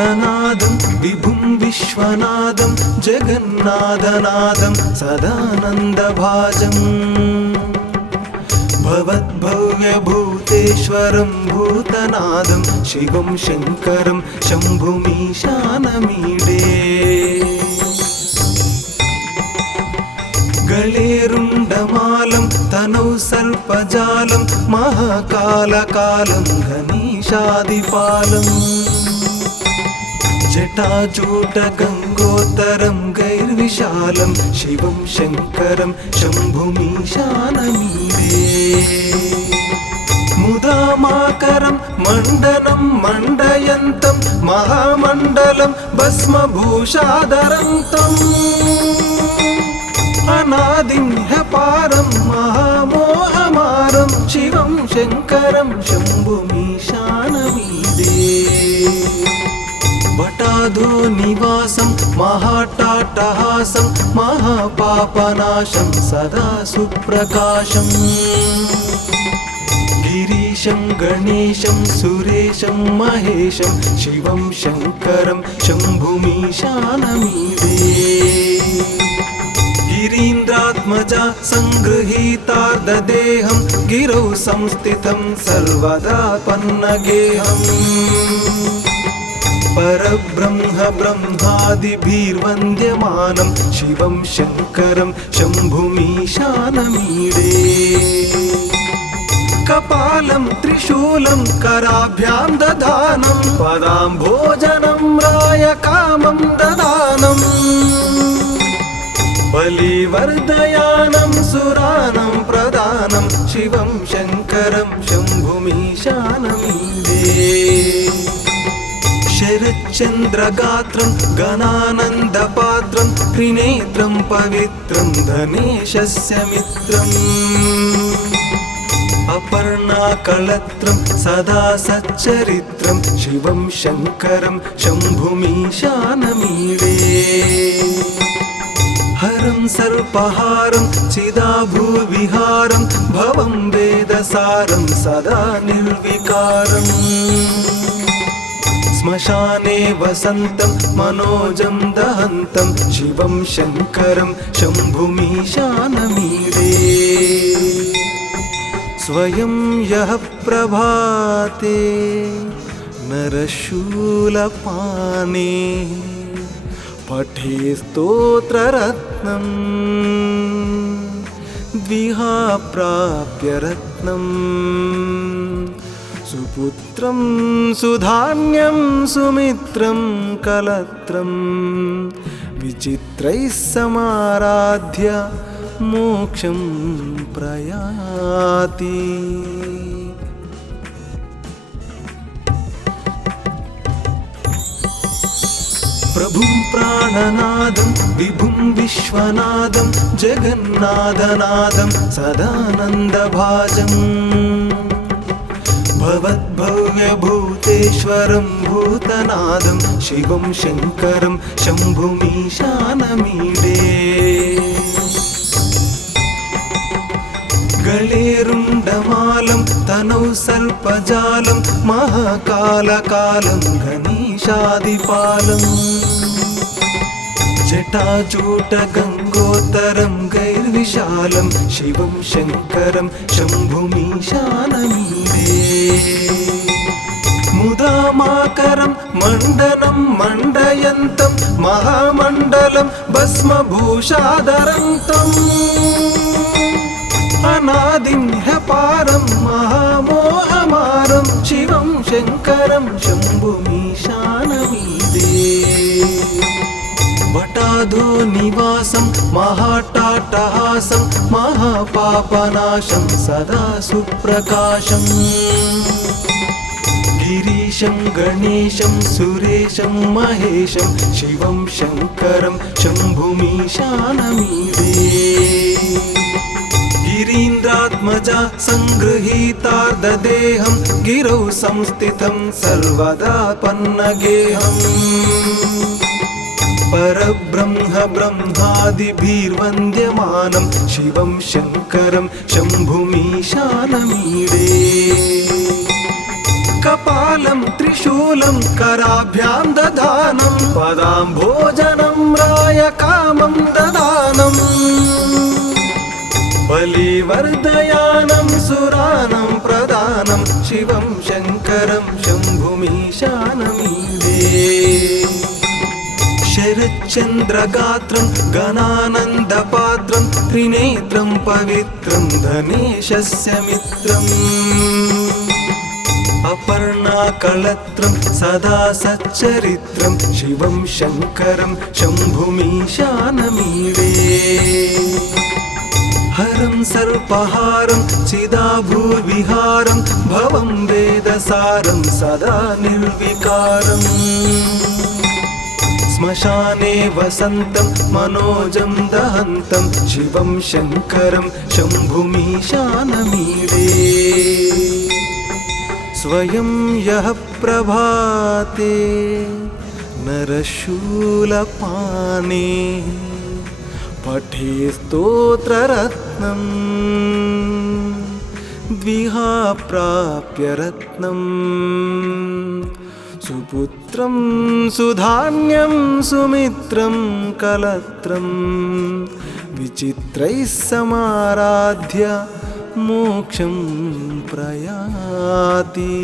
प्राणनादं विभुं विश्वनादं जगन्नाथनादं सदानन्दभाजम् भवद्भव्यभूतेश्वरं भूतनादं शिवं शङ्करं शम्भुमीशानमीडे गलेरुण्डमालं तनौ सर्पजालं महाकालकालं गणेशादिपालम् जटाजूटगङ्गोत्तरं गैर्विशालं शिवं शङ्करं शम्भुमीशानमीडे मुदामाकरं मण्डनं मण्डयन्तं महामण्डलं भस्मभूषाधरं तम् अनादिं ह्यपारं महामोहमारं शिवं शङ्करं शम्भुमीशानमीडे वटाधो निवासं महाटाटहासं महापापनाशं सदा सुप्रकाशम् गिरीशं गणेशं सुरेशं महेशं शिवं शङ्करं शम्भुमीशानमीडे गिरीन्द्रात्मजा सङ्गृहीतार्धदेहं गिरौ संस्थितं सर्वदा पन्नगेहम् परब्रह्म ब्रह्मादिभिर्वन्द्यमानं शिवं शङ्करं शम्भुमीशानमीडे कपालं त्रिशूलं कराभ्यां दधानं पदाम्भोजनं रायकामं ददानम् बलिवर्धयानं सुरानं प्रदानं शिवं शङ्करं शम्भुमीशानमीडे शरच्चन्द्रगात्रं गणानन्दपात्रं त्रिनेत्रं पवित्रं धनेशस्य मित्रम् अपर्णाकलत्रं सदा सच्चरित्रं शिवं शङ्करं शम्भुमीशानमीडे हरं सर्पहारं चिदाभूविहारं भवं वेदसारं सदा निर्विकारम् श्मशाने वसन्तं मनोजं दहन्तं शिवं शङ्करं शम्भुमीशानमीडे स्वयं यः प्रभाते नरशूलपाणे पठे स्तोत्ररत्नं द्विहा प्राप्य रत्नम् सुपुत्रं सुधान्यं सुमित्रं कलत्रं विचित्रैः समाराध्य मोक्षं प्रयाति। प्रभुं प्राणनादं विभुं विश्वनादं जगन्नाथनादं सदानन्दभाजम् भवद्भव्यभूतेश्वरं भूतनादं शिवं शङ्करं शम्भुमीशानमीडे गलेरुण्डमालं तनौ सर्पजालं महाकालकालं गणेशादिपालम् जटाजूटगङ्गोत्तरं गैर्विशालं शिवं शङ्करं शम्भुमीशानमीडे मुदामाकरं मण्डनं मण्डयन्तं महामण्डलं भस्मभूषाधरं तम् अनादिं ह्यपारं महामोहमारं शिवं शङ्करं शम्भुमीशानमीडे वटाधो निवासं महाटाटहासं महापापनाशं सदा सुप्रकाशम् गिरीशं गणेशं सुरेशं महेशं शिवं शङ्करं शम्भुमीशानमीडे गिरीन्द्रात्मजा सङ्गृहीतार्धदेहं गिरौ संस्थितं सर्वदा पन्नगेहम् परब्रह्म ब्रह्मादिभिर्वन्द्यमानं शिवं शङ्करं शम्भुमीशानमीडे कपालं त्रिशूलं कराभ्यां दधानं पदाम्भोजनं रायकामं ददानम् बलिवर्धयानं सुरानं प्रदानं शिवं शङ्करं शम्भुमीशानमीडे शरच्चन्द्रगात्रं गणानन्दपात्रं त्रिनेत्रं पवित्रं धनेशस्य मित्रम् अपर्णाकलत्रं सदा सच्चरित्रं शिवं शङ्करं शम्भुमीशानमीडे हरं सर्पहारं चिदाभूविहारं भवं वेदसारं सदा निर्विकारम् श्मशाने वसन्तं मनोजं दहन्तं शिवं शङ्करं शम्भुमीशानमीडे स्वयं यः प्रभाते नरशूलपाणे पठे स्तोत्ररत्नं द्विहा प्राप्य रत्नम् सुपुत्रं सुधान्यं सुमित्रं कलत्रं विचित्रैः समाराध्य मोक्षं प्रयाति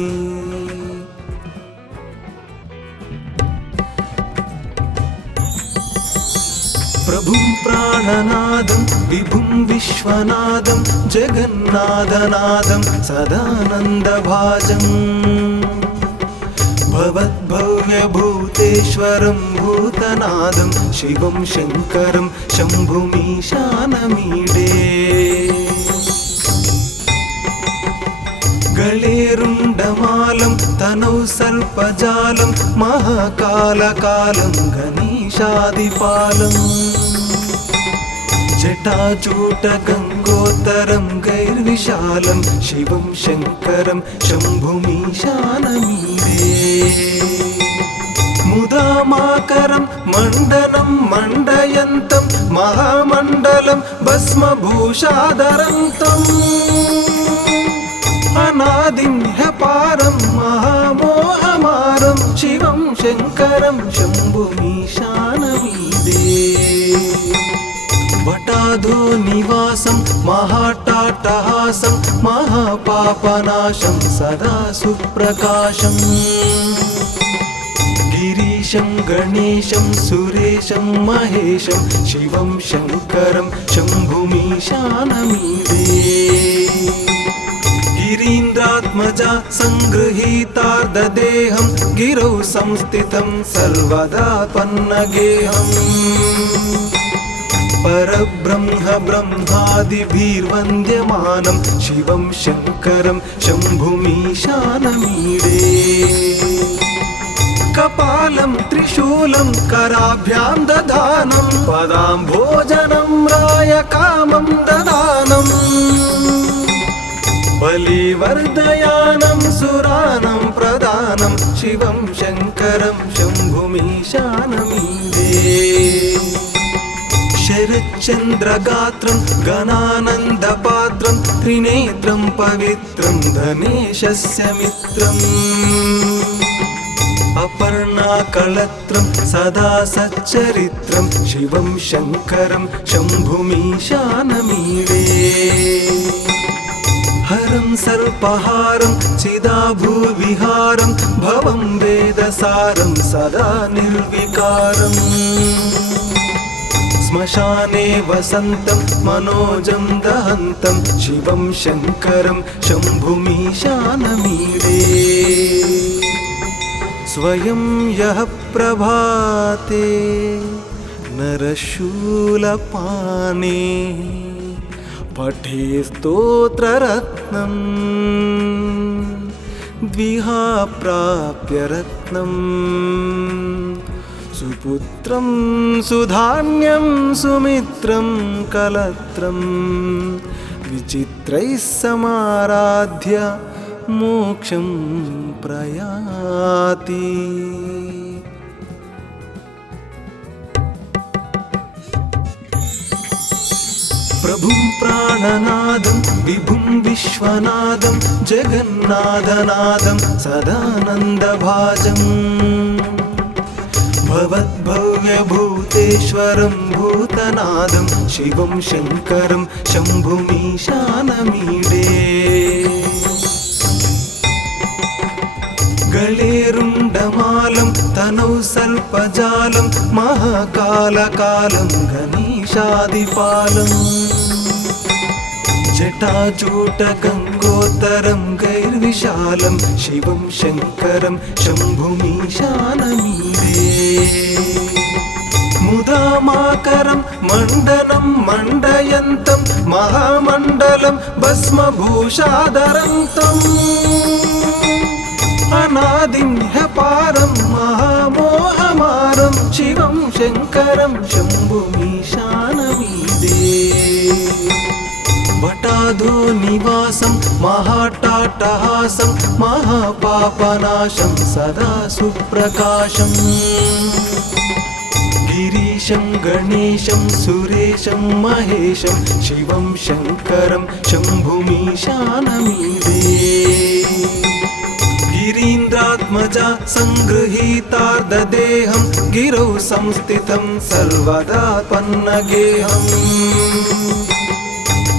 प्रभुं प्राणनादं विभुं विश्वनादं जगन्नाथनादं सदानन्दभाजम् भवद्भव्यभूतेश्वरं भूतनादं शिवं शङ्करं शम्भुमीशानमीडे गळेरुण्डमालं तनौ सर्पजालं महाकालकालं गणेशादिपालम् जटाजूटगङ्गोत्तरं गैर्विशालं शिवं शङ्करं शम्भुमीशानमीडे मुदामाकरं मण्डनं मण्डयन्तं महामण्डलं भस्मभूषाधरं तम् अनादिं ह्यपारं महामोहमारं शिवं शङ्करं शम्भुमीशानमीडे वटाधो निवासं महाटाटहासं महापापनाशं सदा सुप्रकाशम् गिरीशं गणेशं सुरेशं महेशं शिवं शङ्करं शम्भुमीशानमीडे गिरीन्द्रात्मजा सङ्गृहीतार्धदेहं गिरौ संस्थितं सर्वदा पन्नगेहम् परब्रह्म ब्रह्मादिभिर्वन्द्यमानं शिवं शङ्करं शम्भुमीशानमीडे कपालं त्रिशूलं कराभ्यां दधानं पदाम्भोजनं रायकामं ददानम् बलिवर्धयानं सुरानं प्रदानं शिवं शङ्करं शम्भुमीशानमीडे शरच्चन्द्रगात्रं गणानन्दपात्रं त्रिनेत्रं पवित्रं धनेशस्य मित्रम् अपर्णाकलत्रं सदा सच्चरित्रं शिवं शङ्करं शम्भुमीशानमीडे हरं सर्पहारं चिदाभूविहारं भवं वेदसारं सदा निर्विकारम् श्मशाने वसन्तं मनोजं दहन्तं शिवं शङ्करं शम्भुमीशानमीडे स्वयं यः प्रभाते नरशूलपाणे पठे स्तोत्ररत्नं द्विहा प्राप्य रत्नम् सुपुत्रं सुधान्यं सुमित्रं कलत्रं विचित्रैः समाराध्य मोक्षं प्रयाति। प्रभुं प्राणनादं विभुं विश्वनादं जगन्नाथनादं सदानन्दभाजम् भवद्भव्यभूतेश्वरं भूतनादं शिवं शङ्करं शम्भुमीशानमीडे गलेरुण्डमालं तनौ सर्पजालं महाकालकालं गणेशादिपालम् जटाजूटगङ्गोत्तरं गैर्विशालं शिवं शङ्करं शम्भुमीशानमीडे मुदामाकरं मण्डनं मण्डयन्तं महामण्डलं भस्मभूषाधरन्तम् अनादिं ह्यपारं महामोहमारं शिवं शङ्करं शम्भुमीशानमीडे वटाधो निवासं महाटाटहासं महापापनाशं सदा सुप्रकाशं गिरीशं गणेशं सुरेशं महेशं शिवं शङ्करं शम्भुमीशानमीडे गिरीन्द्रात्मजा सङ्गृहीतार्धदेहं गिरौ संस्थितं सर्वदा पन्नगेहम्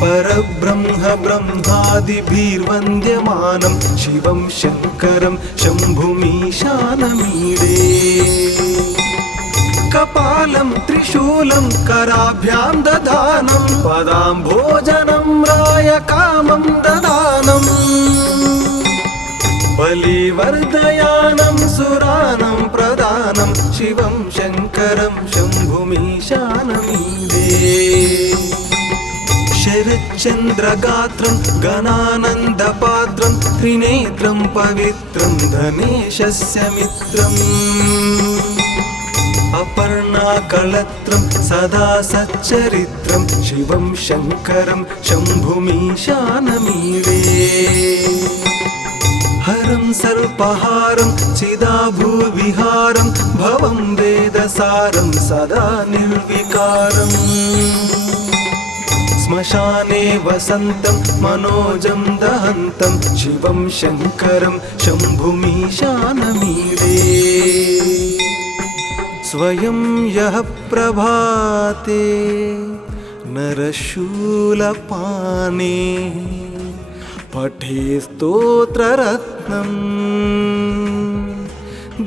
परब्रह्म ब्रह्मादिभिर्वन्द्यमानं शिवं शङ्करं शम्भुमीशानमीडे कपालं त्रिशूलं कराभ्यां दधानं पदाम्भोजनं रायकामं ददानम् बलिवर्धयानं सुरानं प्रदानं शिवं शङ्करं शम्भुमीशानमीडे शरच्चन्द्रगात्रं गणानन्दपात्रं त्रिनेत्रं पवित्रं धनेशस्य मित्रम् अपर्णाकलत्रं सदा सच्चरित्रं शिवं शङ्करं शम्भुमीशानमीडे हरं सर्पहारं चिदाभूविहारं भवं वेदसारं सदा निर्विकारम् श्मशाने वसन्तं मनोजं दहन्तं शिवं शङ्करं शम्भुमीशानमीडे स्वयं यः प्रभाते नरशूलपाणे पठे स्तोत्ररत्नं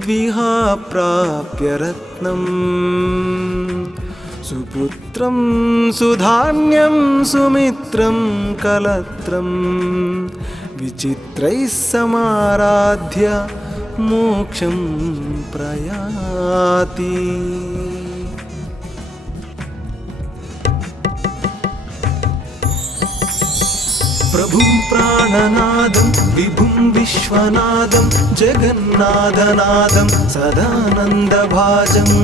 द्विहा प्राप्य रत्नम् सुपुत्रं सुधान्यं सुमित्रं कलत्रं विचित्रैः समाराध्य मोक्षं प्रयाति प्रभुं प्राणनादं विभुं विश्वनादं जगन्नाथनादं सदानन्दभाजम्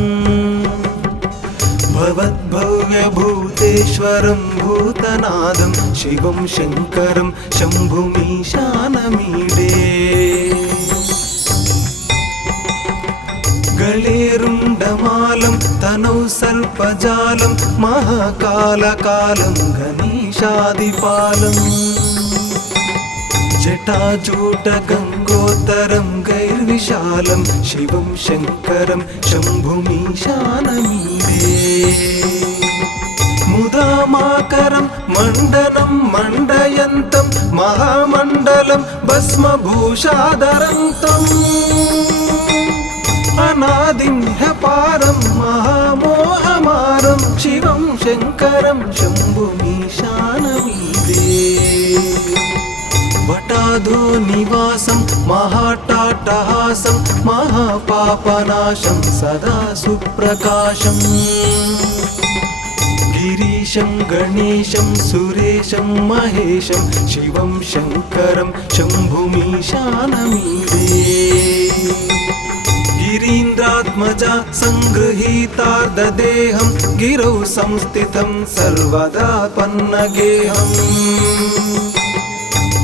भवद्भव्यभूतेश्वरं भूतनादं शिवं शङ्करं शम्भुमीशानमीडे गलेरुण्डमालं तनौ सर्पजालं महाकालकालं गणेशादिपालम् जटाजूटगङ्गोत्तरं गैर्विशालं शिवं शङ्करं शम्भुमीशानमीडे मुदामाकरं मण्डनं मण्डयन्तं महामण्डलं भस्मभूषाधरन्तम् अनादिं ह्यपारं महामोहमारं शिवं शङ्करं शम्भुमीशानमीडे वटाधो निवासं महाटाटहासं महापापनाशं सदा सुप्रकाशं गिरीशं गणेशं सुरेशं महेशं शिवं शङ्करं शम्भुमीशानमीडे गिरीन्द्रात्मजा सङ्गृहीतार्धदेहं गिरौ संस्थितं सर्वदा पन्नगेहम्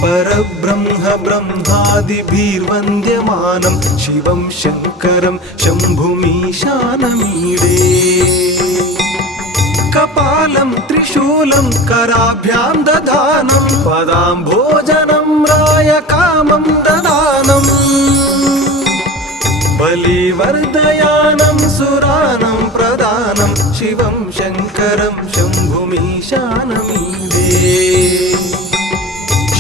परब्रह्म ब्रह्मादिभिर्वन्द्यमानं शिवं शङ्करं शम्भुमीशानमीडे कपालं त्रिशूलं कराभ्यां दधानं पदाम्भोजनं रायकामं ददानं बलिवर्धयानं सुरानं प्रदानं शिवं शङ्करं शम्भुमीशानमीडे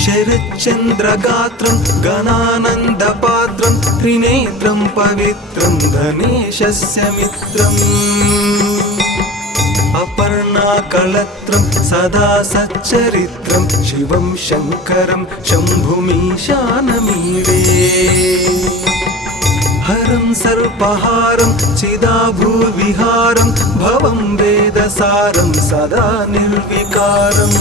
शरच्चन्द्रगात्रं गणानन्दपात्रं त्रिनेत्रं पवित्रं गणेशस्य मित्रम् अपर्णाकलत्रं सदा सच्चरित्रं शिवं शङ्करं शम्भुमीशानमीडे हरं सर्पहारं चिदाभूविहारं भवं वेदसारं सदा निर्विकारम्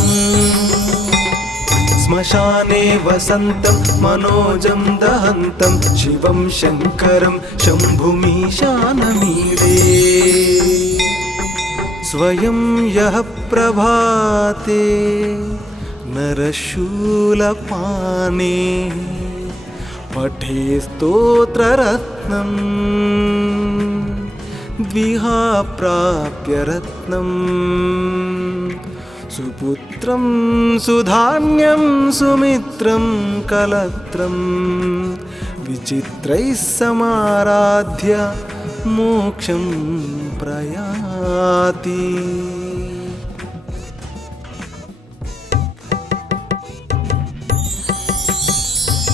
श्मशाने वसन्तं मनोजं दहन्तं शिवं शङ्करं शम्भुमीशानमीडे स्वयं यः प्रभाते नरशूलपाने पठे स्तोत्ररत्नं द्विहा प्राप्य रत्नम् सुपुत्रं सुधान्यं सुमित्रं कलत्रं विचित्रैः समाराध्य मोक्षं प्रयाति।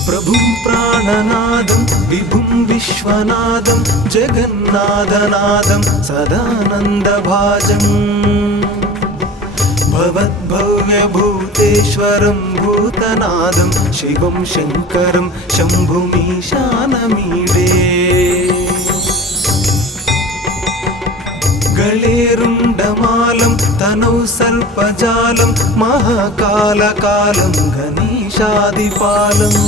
प्रभुं प्राणनादं विभुं विश्वनादं जगन्नाथनादं सदानन्दभाजम् भवद्भव्यभूतेश्वरं भूतनादं शिवं शङ्करं शम्भुमीशानमीडे गलेरुण्डमालं तनौ सर्पजालं महाकालकालं गणेशादिपालम्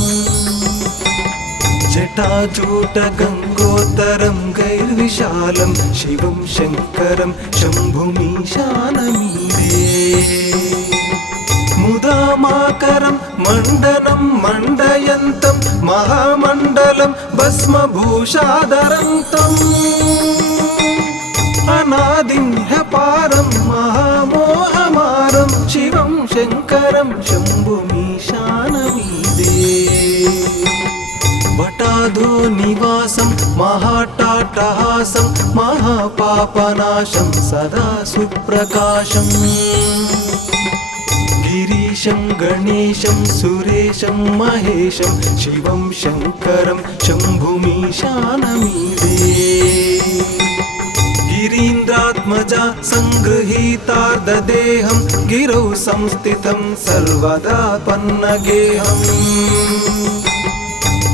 जटाचूटगङ्गोत्तरं गैर्विशालं शिवं शङ्करं शम्भुमीशानमीडे मुदामाकरं मण्डनं मण्डयन्तं महामण्डलं भस्मभूषाधरन्तम् अनादिं ह्यपारं महामोहमारं शिवं शङ्करं शम्भुमीशानमीडे वटाधो निवासं महाटाटहासं महापापनाशं सदा सुप्रकाशम् गिरीशं गणेशं सुरेशं महेशं शिवं शङ्करं शम्भुमीशानमीडे गिरीन्द्रात्मजा सङ्गृहीतार्धदेहं गिरौ संस्थितं सर्वदा पन्नगेहम्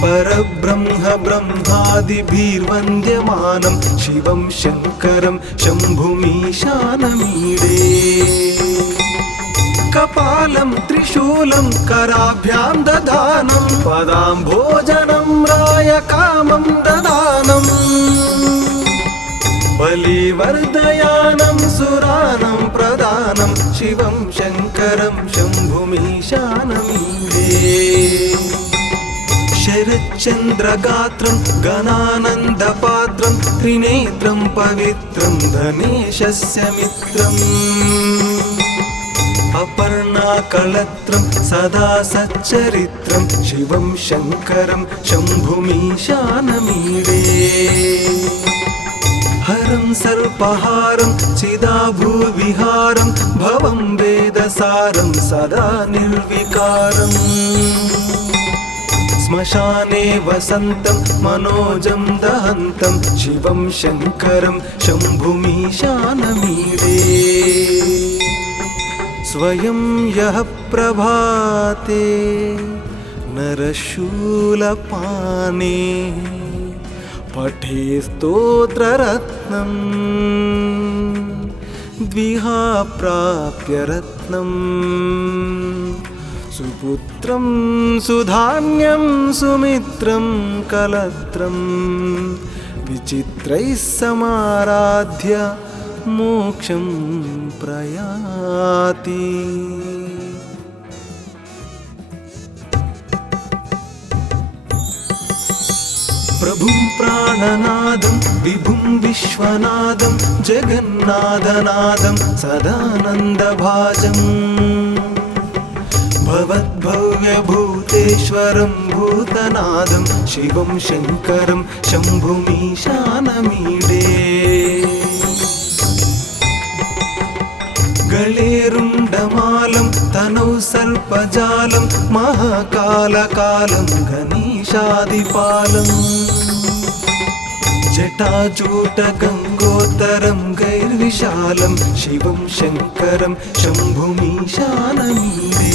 परब्रह्म ब्रह्मादिभिर्वन्द्यमानं शिवं शङ्करं शम्भुमीशानमीडे कपालं त्रिशूलं कराभ्यां दधानं पदाम्भोजनं रायकामं ददानं बलिवर्धयानं सुरानं प्रदानं शिवं शङ्करं शम्भुमीशानमीडे शरच्चन्द्रगात्रं गणानन्दपात्रं त्रिनेत्रं पवित्रं गणेशस्य मित्रम् अपर्णाकलत्रं सदा सच्चरित्रं शिवं शङ्करं शम्भुमीशानमीडे हरं सर्पहारं चिदाभूविहारं भवं वेदसारं सदा निर्विकारम् श्मशाने वसन्तं मनोजं दहन्तं शिवं शङ्करं शम्भुमीशानमीडे स्वयं यः प्रभाते नरशूलपाने पठे स्तोत्ररत्नं द्विहा प्राप्य रत्नम् सुपुत्रं सुधान्यं सुमित्रं कलत्रं विचित्रैः समाराध्य मोक्षं प्रयाति। प्रभुं प्राणनादं विभुं विश्वनादं जगन्नाथनादं सदानन्दभाजम् भवद्भव्यभूतेश्वरं भूतनादं शिवं शङ्करं शम्भुमीशानमीडे गळेरुण्डमालं तनौ सर्पजालं महाकालकालं गणेशादिपालम् जटाजूटगङ्गोत्तरं गैर्विशालं शिवं शङ्करं शम्भुमीशानमीडे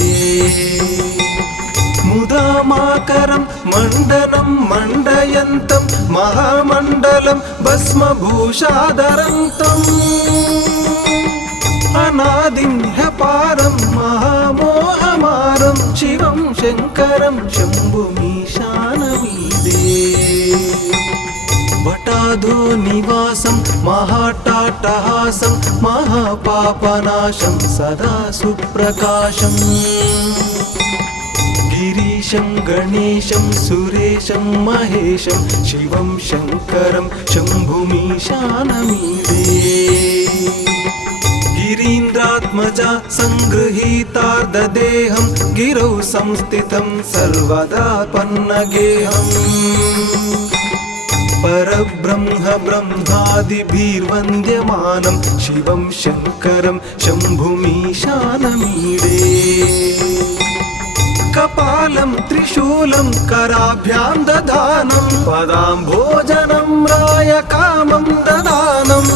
मुदामाकरं मण्डनं मण्डयन्तं महामण्डलं भस्मभूषाधरं तम् अनादिं ह्यपारं महामोहमारं शिवं शङ्करं शम्भुमीशानमीडे वटाधो निवासं महाटाटहासं महापापनाशं सदा सुप्रकाशम् गिरीशं गणेशं सुरेशं महेशं शिवं शङ्करं शम्भुमीशानमीडे गिरीन्द्रात्मजा सङ्गृहीतार्धदेहं गिरौ संस्थितं सर्वदा पन्नगेहम् परब्रह्म ब्रह्मादिभिर्वन्द्यमानं शिवं शङ्करं शम्भुमीशानमीडे कपालं त्रिशूलं कराभ्यां दधानं पदाम्भोजनं रायकामं ददानम्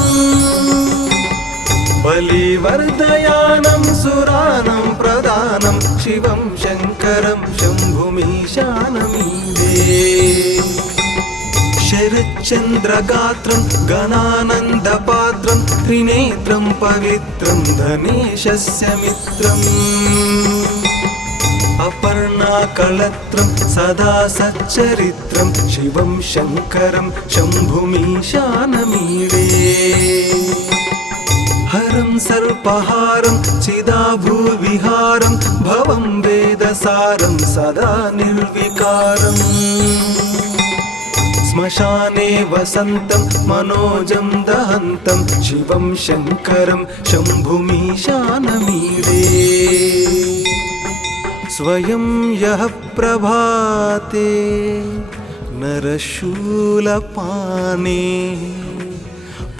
बलिवर्धयानं सुरानं प्रदानं शिवं शङ्करं शम्भुमीशानमीडे शरच्चन्द्रगात्रं गणानन्दपात्रं त्रिनेत्रं पवित्रं धनेशस्य मित्रम् अपर्णाकलत्रं सदा सच्चरित्रं शिवं शङ्करं शम्भुमीशानमीडे हरं सर्पहारं चिदाभूविहारं भवं वेदसारं सदा निर्विकारम् श्मशाने वसन्तं मनोजं दहन्तं शिवं शङ्करं शम्भुमीशानमीडे स्वयं यः प्रभाते नरशूलपाने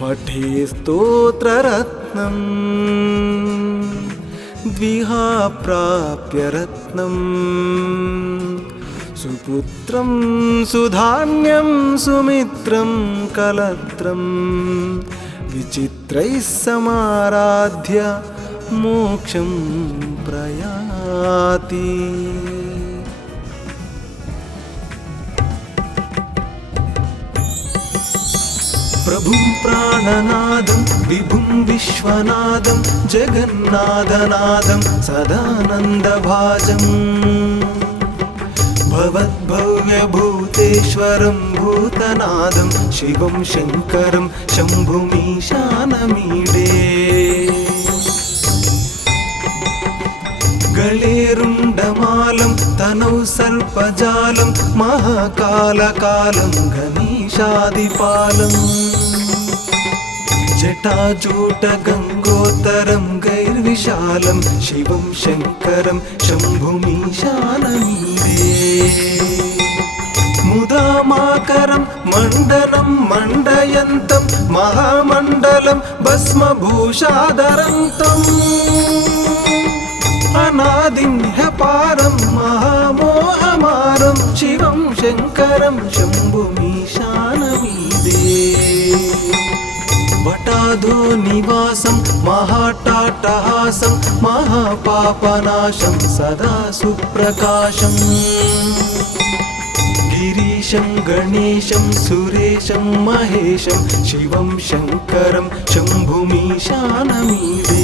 पठे स्तोत्ररत्नं द्विहा प्राप्य रत्नम् सुपुत्रं सुधान्यं सुमित्रं कलत्रं विचित्रैः समाराध्य मोक्षं प्रयाति। प्रभुं प्राणनादं विभुं विश्वनादं जगन्नाथनादं सदानन्दभाजम् भवद्भव्यभूतेश्वरं भूतनादं शिवं शङ्करं शम्भुमीशानमीडे गळेरुण्डमालं तनौ सर्पजालं महाकालकालं गणेशादिपालम् जटाजूटगङ्गोत्तरं गैर्विशालं शिवं शङ्करं शम्भुमीशानमीडे मुदामाकरं मण्डनं मण्डयन्तं महामण्डलं भस्मभूषाधरं तम् अनादिं ह्यपारं महामोहमारं शिवं शङ्करं शम्भुमीशानमीडे वटाधो निवासं महाटाटहासं महापापनाशं सदा सुप्रकाशम् गिरीशं गणेशं सुरेशं महेशं शिवं शङ्करं शम्भुमीशानमीडे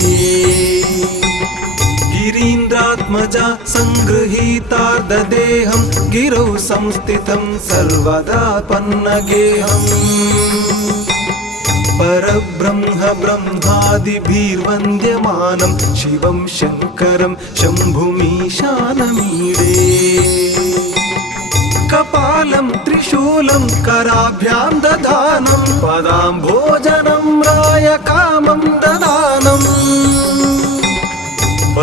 गिरीन्द्रात्मजा सङ्गृहीतार्धदेहं गिरौ संस्थितं सर्वदा पन्नगेहम् परब्रह्म ब्रह्मादिभिर्वन्द्यमानं शिवं शङ्करं शम्भुमीशानमीडे कपालं त्रिशूलं कराभ्यां दधानं पदाम्भोजनं रायकामं ददानम्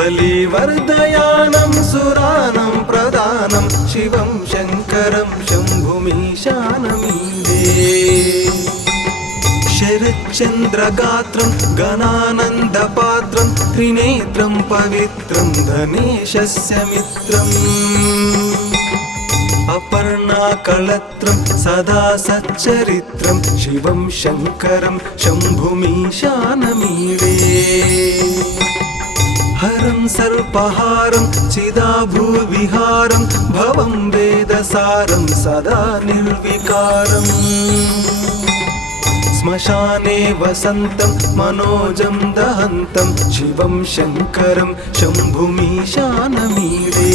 बलिवर्धयानं सुरानं प्रदानं शिवं शङ्करं शम्भुमीशानमीडे शरच्चन्द्रगात्रं गणानन्दपात्रं त्रिनेत्रं पवित्रं धनेशस्य मित्रम् अपर्णाकलत्रं सदा सच्चरित्रं शिवं शङ्करं शम्भुमीशानमीडे हरं सर्पहारं चिदाभूविहारं भवं वेदसारं सदा निर्विकारम् श्मशाने वसन्तं मनोजं दहन्तं शिवं शङ्करं शम्भुमीशानमीडे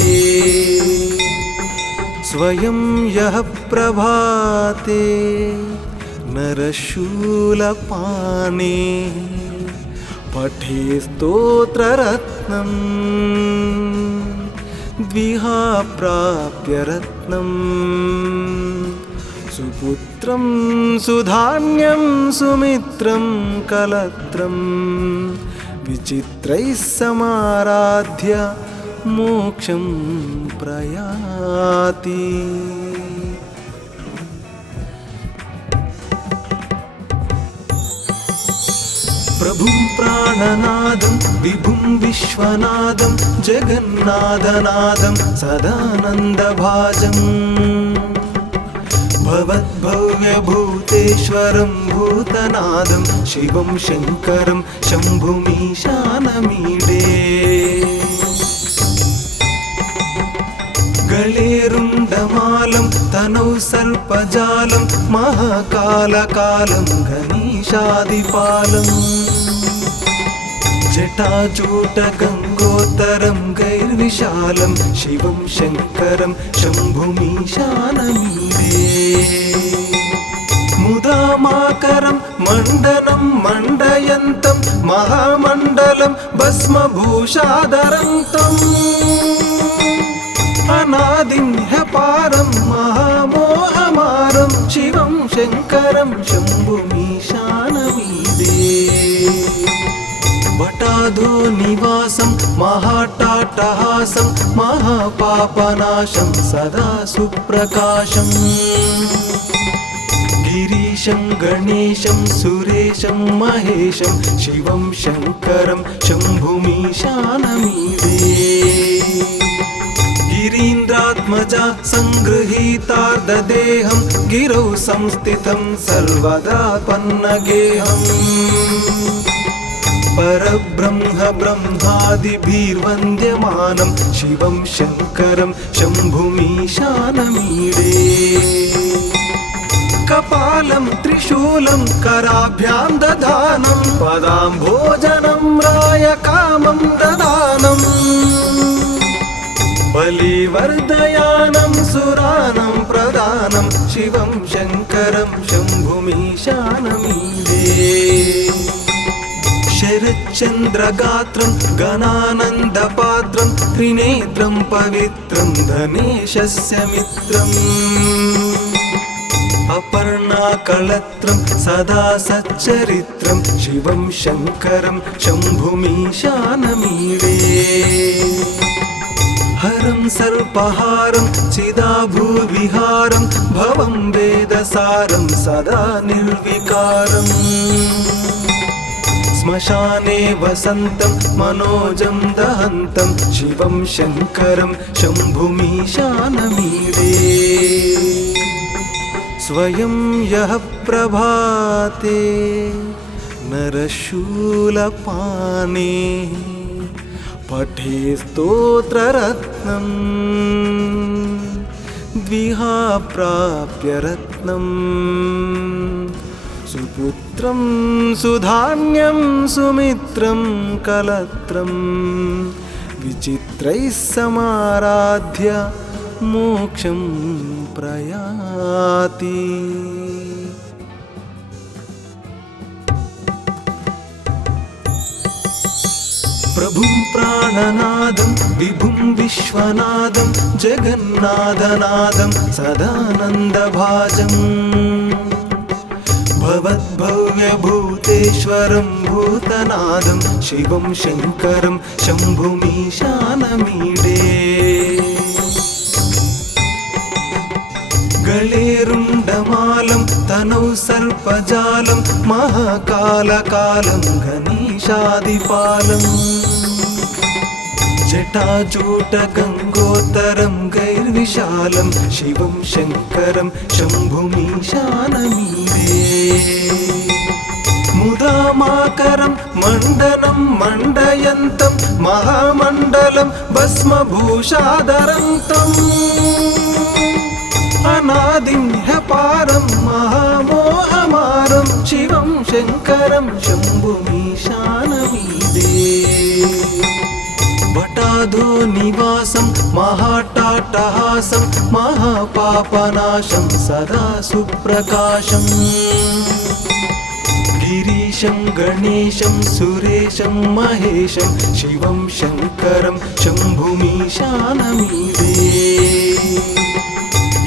स्वयं यः प्रभाते नरशूलपाणे पठे स्तोत्ररत्नं द्विहा प्राप्य रत्नम् सुपुत्रं सुधान्यं सुमित्रं कलत्रं विचित्रैः समाराध्य मोक्षं प्रयाति। प्रभुं प्राणनादं विभुं विश्वनादं जगन्नाथनादं सदानन्दभाजम् भवद्भव्यभूतेश्वरं भूतनादं शिवं शङ्करं शम्भुमीशानमीडे गलेरुण्डमालं तनौ सर्पजालं महाकालकालं गणेशादिपालम् जटाचूटगङ्गोत्तरं गैर्विशालं शिवं शङ्करं शम्भुमीशानमीडे मुदामाकरं मण्डनं मण्डयन्तं महामण्डलं भस्मभूषाधरन्तम् अनादिं ह्यपारं महामोहमारं शिवं शङ्करं शम्भुमीशानमीडे वटाधो निवासं महाटाटहासं महापापनाशं सदा सुप्रकाशं गिरीशं गणेशं सुरेशं महेशं शिवं शङ्करं शम्भुमीशानमीडे गिरीन्द्रात्मजा सङ्गृहीतार्धदेहं गिरौ संस्थितं सर्वदा पन्नगेहम् परब्रह्म ब्रह्मादिभिर्वन्द्यमानं शिवं शङ्करं शम्भुमीशानमीडे कपालं त्रिशूलं कराभ्यां दधानं पदाम्भोजनं रायकामं ददानम् बलिवर्धयानं सुरानं प्रदानं शिवं शङ्करं शम्भुमीशानमीडे शरच्चन्द्रगात्रं गणानन्दपात्रं त्रिनेत्रं पवित्रं धनेशस्य मित्रम् अपर्णाकलत्रं सदा सच्चरित्रं शिवं शङ्करं शम्भुमीशानमीडे हरं सर्पहारं चिदाभूविहारं भवं वेदसारं सदा निर्विकारम् श्मशाने वसन्तं मनोजं दहन्तं शिवं शङ्करं शम्भुमीशानमीडे स्वयं यः प्रभाते नरशूलपाणे पठे स्तोत्ररत्नं द्विहा प्राप्य रत्नम् सुपुत्रं सुधान्यं सुमित्रं कलत्रं विचित्रैः समाराध्य मोक्षं प्रयाति। प्रभुं प्राणनादं विभुं विश्वनादं जगन्नाथनादं सदानन्दभाजम् भवद्भव्यभूतेश्वरं भूतनादं शिवं शङ्करं शम्भुमीशानमीडे गळेरुण्डमालं तनौ सर्पजालं महाकालकालं गणेशादिपालम् जटाजूटगङ्गोत्तरं गैर्विशालं शिवं शङ्करं शम्भुमीशानमीडे मुदामाकरं मण्डनं मण्डयन्तं महामण्डलं भस्मभूषाधरं तम् अनादिं ह्यपारं महामोहमारं शिवं शङ्करं शम्भुमीशानमीडे वटाधो निवासं महाटाटहासं महापापनाशं सदा सुप्रकाशम् गिरीशं गणेशं सुरेशं महेशं शिवं शङ्करं शम्भुमीशानमीडे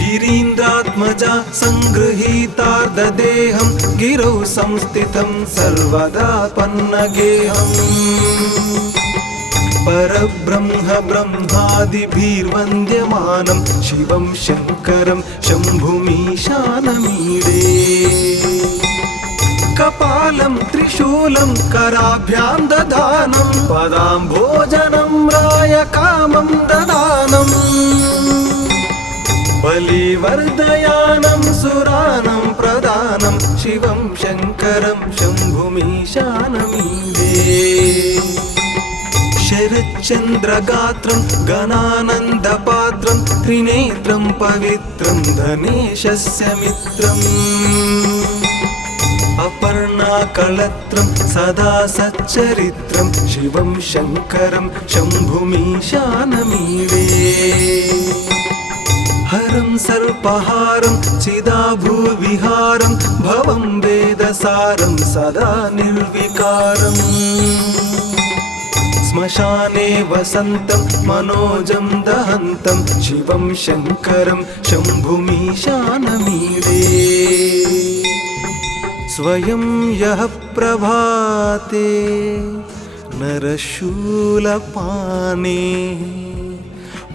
गिरीन्द्रात्मजा सङ्गृहीतार्धदेहं गिरौ संस्थितं सर्वदा पन्नगेहम् परब्रह्म ब्रह्मादिभिर्वन्द्यमानं शिवं शङ्करं शम्भुमीशानमीडे कपालं त्रिशूलं कराभ्यां दधानं पदाम्भोजनं रायकामं ददानं बलिवर्धयानं सुरानं प्रदानं शिवं शङ्करं शम्भुमीशानमीडे शरच्चन्द्रगात्रं गणानन्दपात्रं त्रिनेत्रं पवित्रं धनेशस्य मित्रम् अपर्णाकलत्रं सदा सच्चरित्रं शिवं शङ्करं शम्भुमीशानमीडे हरं सर्पहारं चिदाभूविहारं भवं वेदसारं सदा निर्विकारम् श्मशाने वसन्तं मनोजं दहन्तं शिवं शङ्करं शम्भुमीशानमीडे स्वयं यः प्रभाते नरशूलपाने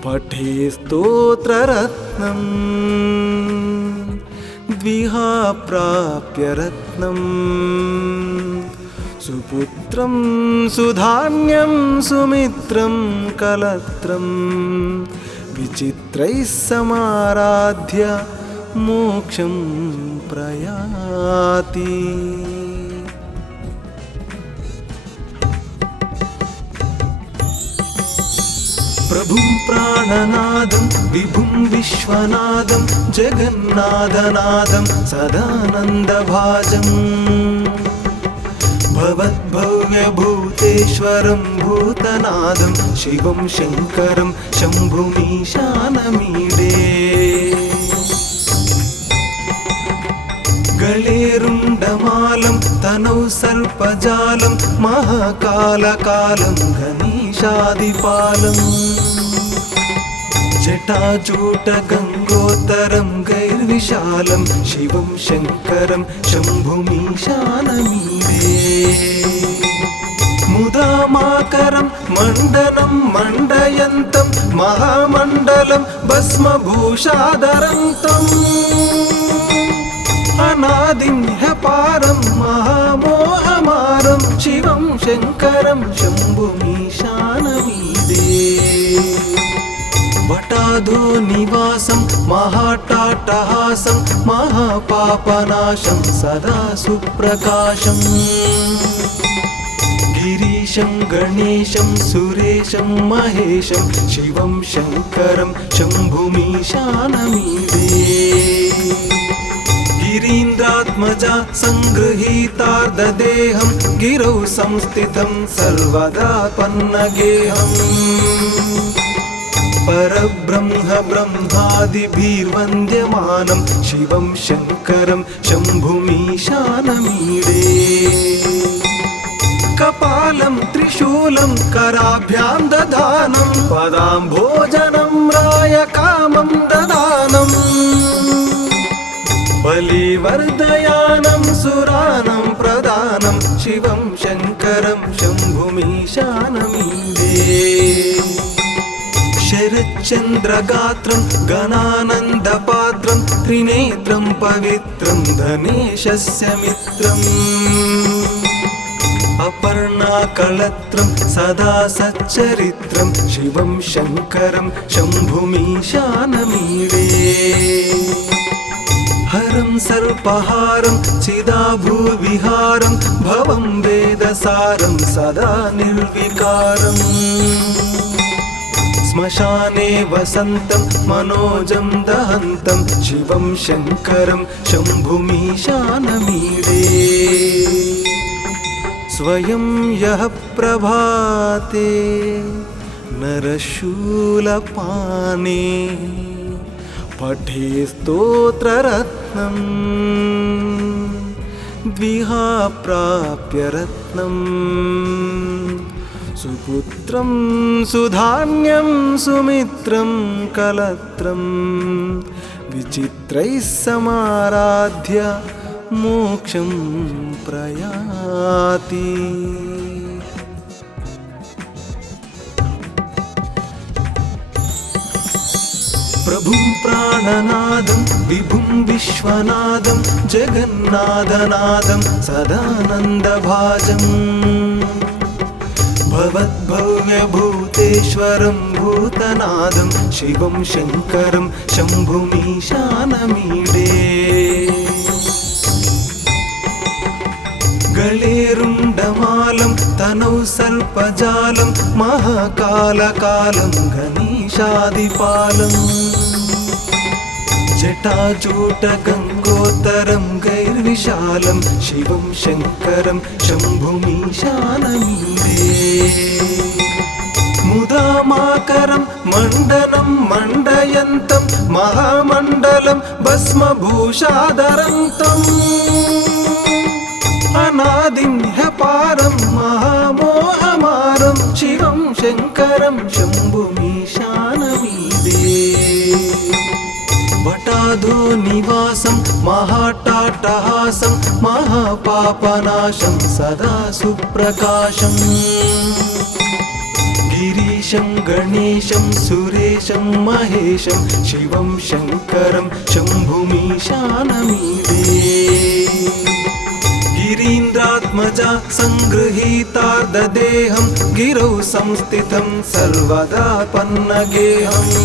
पठे स्तोत्ररत्नं द्विहा प्राप्य रत्नम् सुपुत्रं सुधान्यं सुमित्रं कलत्रं विचित्रैः समाराध्य मोक्षं प्रयाति। प्रभुं प्राणनादं विभुं विश्वनादं जगन्नाथनादं सदानन्दभाजम् भवद्भव्यभूतेश्वरं भूतनादं शिवं शङ्करं शम्भुमीशानमीडे गळेरुण्डमालं तनौ सर्पजालं महाकालकालं गणेशादिपालम् जटाजूटगङ्गोत्तरं गैर्विशालं शिवं शङ्करं शम्भुमीशानमीडे मुदामाकरं मण्डनं मण्डयन्तं महामण्डलं भस्मभूषाधरं तम् अनादिं ह्यपारं महामोहमारं शिवं शङ्करं शम्भुमीशानमीडे वटाधो निवासं महाटाटहासं महापापनाशं सदा सुप्रकाशम् गिरीशं गणेशं सुरेशं महेशं शिवं शङ्करं शम्भुमीशानमीडे गिरीन्द्रात्मजा सङ्गृहीतार्धदेहं गिरौ संस्थितं सर्वदा पन्नगेहम् परब्रह्म ब्रह्मादिभिर्वन्द्यमानं शिवं शङ्करं शम्भुमीशानमीडे कपालं त्रिशूलं कराभ्यां दधानं पदाम्भोजनं रायकामं ददानं बलिवर्धयानं सुरानं प्रदानं शिवं शङ्करं शम्भुमीशानमीडे शरच्चन्द्रगात्रं गणानन्दपात्रं त्रिनेत्रं पवित्रं धनेशस्य मित्रम् अपर्णाकलत्रं सदा सच्चरित्रं शिवं शङ्करं शम्भुमीशानमीडे हरं सर्पहारं चिदाभूविहारं भवं वेदसारं सदा निर्विकारम् श्मशाने वसन्तं मनोजं दहन्तं शिवं शङ्करं शम्भुमीशानमीडे स्वयं यः प्रभाते नरशूलपाणे पठे स्तोत्ररत्नं द्विहा प्राप्य रत्नं सुपुत्रं सुधान्यं सुमित्रं कलत्रं विचित्रैः समाराध्य मोक्षं प्रयाति प्रभुं प्राणनादं विभुं विश्वनादं जगन्नाथनादं सदानन्दभाजम् भवद्भव्यभूतेश्वरं भूतनादं शिवं शङ्करं शम्भुमीशानमीडे गलेरुण्डमालं तनौ सर्पजालं महाकालकालं गणेशादिपालम् जटाजूटगङ्गोत्तरं गैर्विशालं शिवं शङ्करं शम्भुमीशानमीडे मुदामाकरं मण्डनं मण्डयन्तं महामण्डलं भस्मभूषाधरन्तम् अनादिं ह्यपारं महामोहमारं शिवं शङ्करं शम्भुमीशानमीडे वटाधो निवासं महाटाटहासं महापापनाशं सदा सुप्रकाशम् गिरीशं गणेशं सुरेशं महेशं शिवं शङ्करं शम्भुमीशानमीडे गिरीन्द्रात्मजा सङ्गृहीतार्धदेहं गिरौ संस्थितं सर्वदा पन्नगेहम्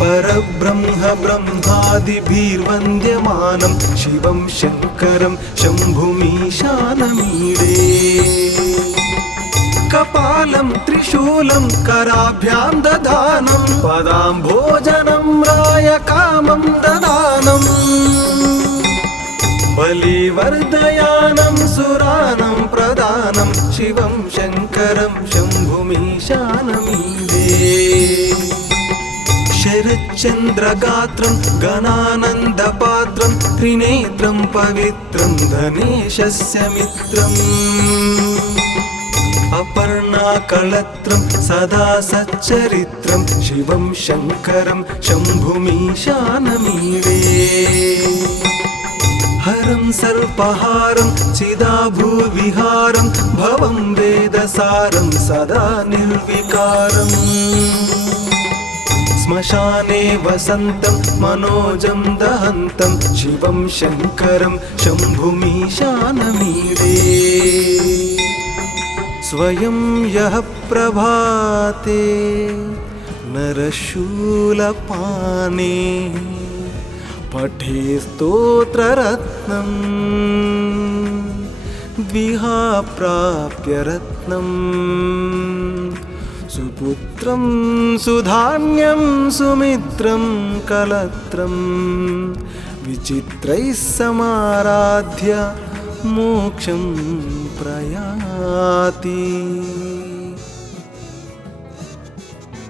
परब्रह्म ब्रह्मादिभिर्वन्द्यमानं शिवं शङ्करं शम्भुमीशानमीडे कपालं त्रिशूलं कराभ्यां दधानं पदाम्भोजनं रायकामं ददानम् बलिवर्धयानं सुरानं प्रदानं शिवं शङ्करं शम्भुमीशानमीडे शरच्चन्द्रगात्रं गणानन्दपात्रं त्रिनेत्रं पवित्रं धनेशस्य मित्रम् अपर्णाकलत्रं सदा सच्चरित्रं शिवं शङ्करं शम्भुमीशानमीडे हरं सर्पहारं चिदाभूविहारं भवं वेदसारं सदा निर्विकारम् श्मशाने वसन्तं मनोजं दहन्तं शिवं शङ्करं शम्भुमीशानमीडे स्वयं यः प्रभाते नरशूलपाणे पठे स्तोत्ररत्नं द्विहा प्राप्य रत्नं सुपुत्रं सुधान्यं सुमित्रं कलत्रं विचित्रैः समाराध्य मोक्षं प्रयाति।